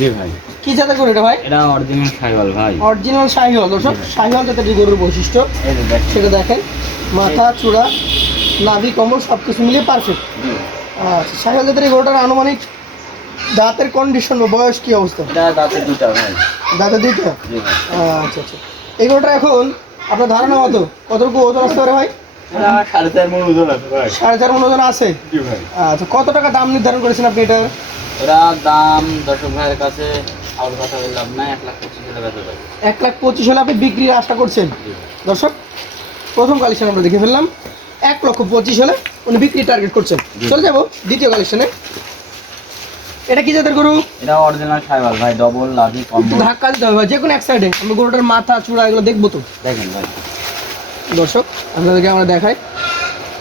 জি ভাই। কি জাতের গরু এটা ভাই? এটা অরিজিনাল শাহিওয়াল ভাই। অরিজিনাল শাহিওয়াল দর্শক, শাহিওয়াল জাতের এই গরুর বৈশিষ্ট্য এই যে দেখেন। সেটা দেখেন, মাথা চূড়া নাভি কম্বল সব কিছু মিলিয়ে পারফেক্ট। আচ্ছা, শাহিওয়াল জাতের এই গরুটার আনুমানিক দাঁতের কন্ডিশন বা বয়স কি অবস্থা? এটা দাঁতে দুটা ভাই। দাঁতে দুইটা? জি ভাই। আচ্ছা আচ্ছা, এই গরুটা এখন আপনার ধারণা মতো কতটুকু ওজন আসতে পারে ভাই? এটা 4.5 মণ ওজন আছে ভাই। 4.5 মণ ওজন আছে? জি ভাই। আচ্ছা, কত টাকা দাম নির্ধারণ করেছেন আপনি এটা? এরা দাম দর্শক ভাইয়ের কাছে আর কথা বললাম না, 1,25,000 টাকা দেবে। 1,25,000 হলে আপনি বিক্রির আশা করছেন? দর্শক, প্রথম কালেকশন আমরা দেখে ফেললাম, 1,25,000 হলে উনি বিক্রি টার্গেট করছেন। চলে যাবো দ্বিতীয় কালেকশনে। এটা কি জাতের গরু? এটা অরিজিনাল শাহিওয়াল ভাই, ডবল লাভি কম্বো। ধাক্কা দিতে হবে ভাই, যে কোনো এক সাইডে। আমরা গরুটার মাথা চূড়া এগুলো দেখবো তো। দেখেন ভাই, দর্শক আপনাদেরকে আমরা দেখাই,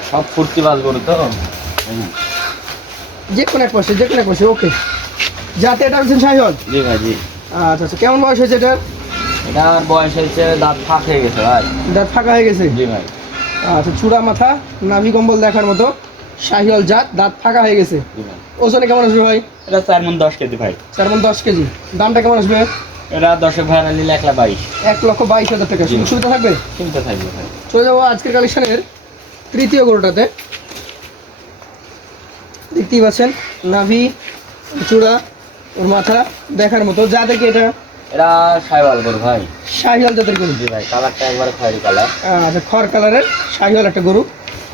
সব ফুর্তিবাজ গরু তো। দেখেন। যে কোনো এক পাশে, যে কোনো এক পাশে। ওকে, যাতে এটা হচ্ছেন শাহিওয়াল? জি ভাই জি। আচ্ছা আচ্ছা, কেমন বয়স হয়েছে এটার? এটার বয়স হয়েছে, দাঁত ফাঁক হয়ে গেছে ভাই। দাঁত ফাঁকা হয়ে গেছে? জি ভাই। আচ্ছা, চূড়া মাথা নাভি কম্বল দেখার মতো শাহিওয়াল জাত, দাঁত ফাঁকা হয়ে গেছে। জি ভাই। ওজনে কেমন আসবে ভাই? এটা 4 মণ 10 কেজি ভাই। 4 মণ 10 কেজি। দামটা কেমন আসবে? এটা দর্শক ভাইরা নিলে 1,22,000। 1,22,000 টাকা। জি। সুবিধা থাকবে? কিনতে থাকবে ভাই। চলে যাবো আজকের কালেকশনের তৃতীয় গরুটাতে। দেখতেই পাচ্ছেন, নাভি চূড়া ওর মাথা দেখার মতো। যা দেখি এটা এটা শাহিওয়াল গরু ভাই। শাহিওয়াল জাতের গরু? জি ভাই, কালারটা একবারে খয়েরি কালার। আচ্ছা, খড় কালারের শাহিওয়াল একটা গরু।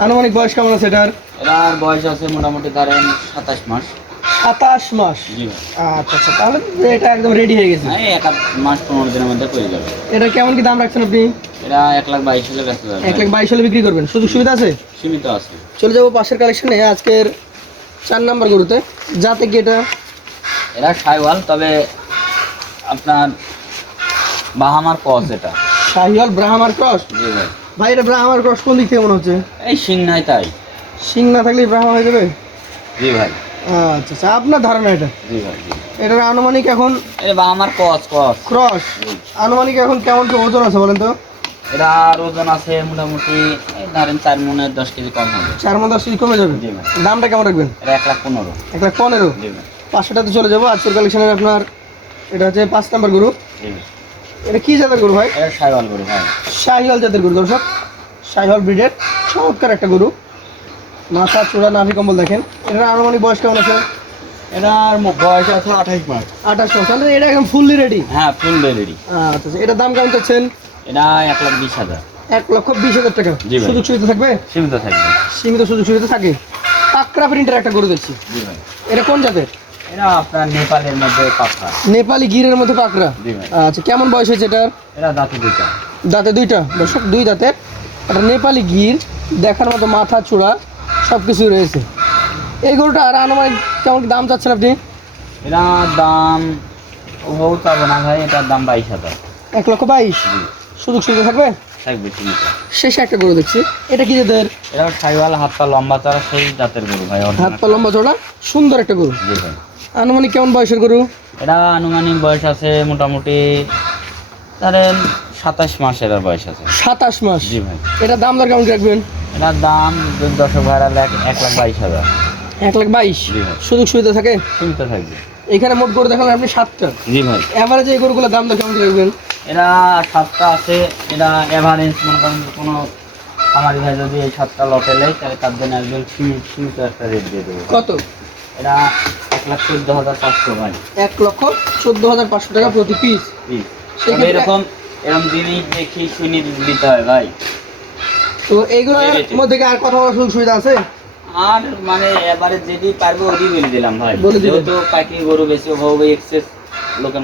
আনুমানিক বয়স কেমন আছে এটার? এটার বয়স আছে মোটামুটি ধরেন 27 মাস। 27 মাস? জি ভাই। আচ্ছা আচ্ছা, তাহলে এটা একদম রেডি হয়ে গেছে। হ্যাঁ, 1 মাস 15 দিনের মধ্যে পেয়ে যাবে। এটা কেমন কি দাম রাখছেন আপনি? এটা 1,22,000 বেচতে যাবে। 1,22,000 হলে বিক্রি করবেন? সুযোগ সুবিধা আছে? সীমিত আছে। চলে যাবো পাশের কালেকশনে, আজকের 4 নাম্বার গরুতে। যাতে কি এটা? এরা শাহিওয়াল, তবে আপনার বাহামার ক্রস এটা। শাহিওয়াল ব্রাহ্মার ক্রস? জি ভাই। ভাই, এটা ব্রাহ্মার ক্রস কোন দিক থেকে মনে হচ্ছে? এই শিং নাই তাই। সিং না থাকলে ব্রাহ্মা হয়ে যাবে? জি ভাই। আচ্ছা আচ্ছা, আপনার ধারণা এটা? জি ভাই জি। এটার আনুমানিক এখন এই বাহামার ক্রস ক্রস। ক্রস আনুমানিক এখন কেমন কি ওজন আছে বলেন তো? এটার ওজন আছে মোটামুটি এই ধরেন 4 মণে 10 কেজি কম হবে। 4 মণ 10 কেজি কমে যাবে? জি ভাই। দামটা কেমন রাখবেন? এটা 1,15,000। 1,15,000? জি ভাই। পাঁচশোটাতে চলে যাবো আজকের কালেকশনের আপনার। এটা হচ্ছে 5 নাম্বার গরু। জি ভাই। এটা কি জাতের গরু ভাই? এটা শাহিওয়াল গরু ভাই। শাহিওয়াল জাতের গরু দর্শক, শাহিওয়াল ব্রিডের চমৎকার একটা গরু। মাথা চূড়া নাভি কম্বল দেখেন। এটার আনুমানিক বয়স কেমন আছে? এটার বয়স আছে 28 মাস। 28 মাস? তাহলে এটা একদম ফুললি রেডি? হ্যাঁ, ফুল রেডি। আচ্ছা আচ্ছা, এটার দাম কেমন চাচ্ছেন? এটা 1,20,000। 1,20,000 টাকা। জি ভাই। সুযোগ সুবিধা থাকবে? সীমিত থাকবে। সীমিত সুযোগ সুবিধা থাকে। পাকড়া প্রিন্টের একটা গরু দেখছি। জি ভাই। এটা কোন জাতের? এটা আপনার নেপালের মধ্যে পাখা। নেপালি গিরের মধ্যে পাকড়া? জি ভাই। আচ্ছা, কেমন বয়স হয়েছে এটার? এটা দাঁতে দুইটা। দাঁতে দুইটা দর্শক, 2 দাঁতের একটা নেপালি গির দেখার মতো, মাথা চূড়া সব কিছুই রয়েছে। এই গরুটা আর আনুমানিক কেমন কি দাম চাচ্ছেন আপনি? এটার দাম বহু চাবো না ভাই, এটার দাম 22,000। 1,22,000? জি। সুযোগ সুবিধা থাকবে? থাকবে সীমিত। শেষে একটা গরু দেখছি, এটা কি জাতের? এটা শাহিওয়াল, হাত পা লম্বা চড়া সেই জাতের গরু ভাই। হাত পা লম্বা চড়া সুন্দর একটা গরু। জি ভাই। আনুমানিক কেমন বয়সের গরু? এটা আনুমানিক বয়স আছে মোটামুটি ধরেন 27 মাস এটার বয়স আছে। 27 মাস? জি ভাই। এটা দাম দর কেমন কি রাখবেন? এটার দাম দর্শক ভাইরা 1,22,000। 1,22,000? জি ভাই। সুযোগ সুবিধা থাকে? সীমিত থাকবে। এখানে মোট গরু দেখালেন আপনি 7টা। জি ভাই। এভারেজ এই গরুগুলোর দাম দর কেমন কি রাখবেন? এরা 7টা আছে। এটা এভারেজ মনে করেন কোনো আমার ভাই যদি এই 7টা লটে নেয় তাহলে তার জন্য একজন সীমিত একটা রেট দিয়ে দেবো। কত? এটা 1,14,500 ভাই। 1,14,500 টাকা প্রতি পিস? তবে এরকম জিনিস দেখি শুনি দিতে হয় ভাই। তো এইগুলোর মধ্যে কি আর কথা বলার সুযোগ সুবিধা আছে? আর মানে এবারে যেটি পারবো ওটি বলে দিলাম ভাই। বলে দিবেন। যেহেতু পাইকারি গরু বেশি হবে, এক্সেস লোকের